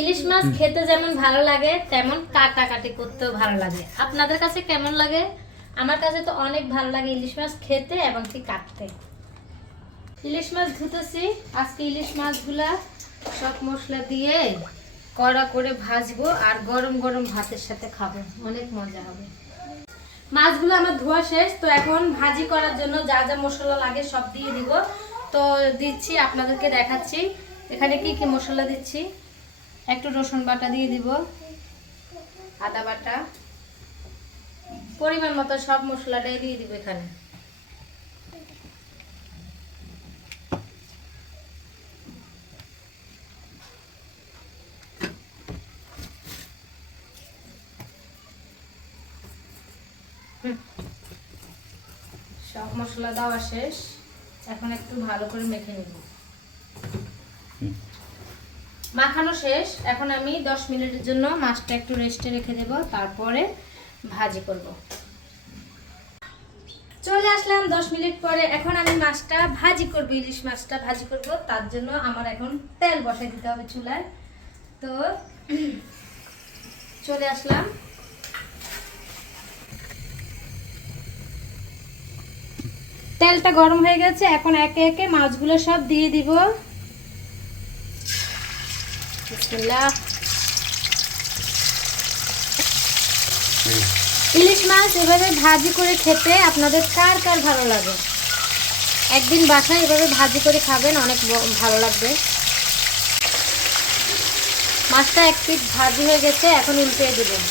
ইলিশ মাছ খেতে যেমন ভালো লাগে তেমন কাটাকাটি করতেও ভালো লাগে। আপনাদের কাছে কেমন লাগে? আমার কাছে তো অনেক ভালো লাগে ইলিশ মাছ খেতে এবং কি কাটতে। ইলিশ মাছ ধুতেছি। আজকে ইলিশ মাছগুলা সব মশলা দিয়ে কড়া করে ভাজবো আর গরম গরম ভাতের সাথে খাব। অনেক মজা হবে। মাছগুলো আমার ধোয়া শেষ তো এখন ভাজি করার জন্য যা যা মশলা লাগে সব দিয়ে দিব। তো দিচ্ছি আপনাদেরকে দেখাচ্ছি। এখানে কি কি মশলা দিচ্ছি? একটু রসুন বাটা দিয়ে দিব। আদা বাটা। পরিমাণ মতো সব মশলাটাই দিয়ে দিব এখানে। সব মশলা দেওয়া শেষ। এখন একটু ভালো করে মেখে নেব। মাখানো শেষ। এখন আমি 10 মিনিটের জন্য মাছটা একটু রেস্টে রেখে দেব, তারপরে ভাজি করব। চলে আসলাম 10 মিনিট পরে। এখন আমি মাছটা ভাজি করব, ইলিশ মাছটা ভাজি করব। তার জন্য আমার এখন তেল বসাই দিতে হবে চুলায়। তো চলে আসলাম। তেলটা গরম হয়ে গেছে। এখন একে একে মাছগুলো সব দিয়ে দিব। বিসমিল্লাহ। ইলিশ মাছ এভাবে ভাজি করে খেতে আপনাদের কার কার ভালো লাগে? একদিন বাসায় এভাবে ভাজি করে খাবেন অনেক ভালো লাগবে। মাছটা এক পিস ভাজি হয়ে গেছে এখন উল্টে দেবেন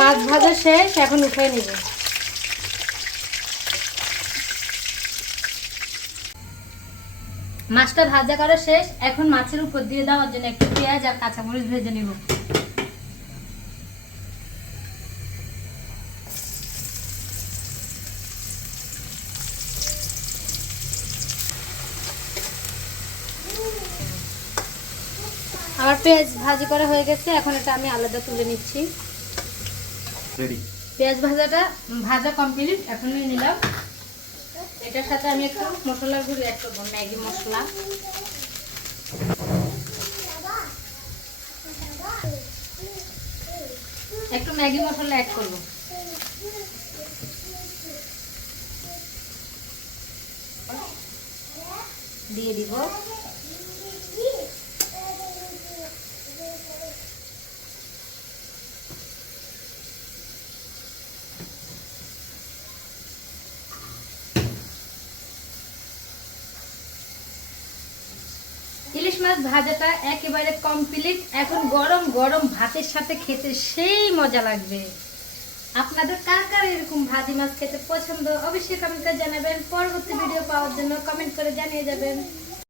মাছ ভাজা শেষ এখন উঠে নিব। মাছটা ভাজা করা শেষ। এখন মাছের উপর দিয়ে দেওয়ার জন্য একটু পেঁয়াজ আর কাঁচামরিচ ভেজে নিব। আমার পেঁয়াজ ভাজি করা হয়ে গেছে। এখন এটা আমি আলাদা তুলে নিচ্ছি। রেডি পেঁয়াজ ভাজাটা ভাজা কমপ্লিট এখন নিয়ে নিলাম। এটার সাথে আমি একটু মশলার গুঁড়ি অ্যাড করব ম্যাগি মশলা। একটু ম্যাগি মশলা অ্যাড করব। দিয়ে দিব ইলিশ মাছ ভাজাটা একেবারে কমপ্লিট এখন গরম গরম ভাতের সাথে খেতে সেই মজা লাগবে। আপনাদের কার কার এরকম ভাজি মাছ খেতে পছন্দ? অবশ্যই কমেন্টে জানাবেন। পরবর্তী ভিডিও পাওয়ার জন্য কমেন্ট করে জানিয়ে যাবেন।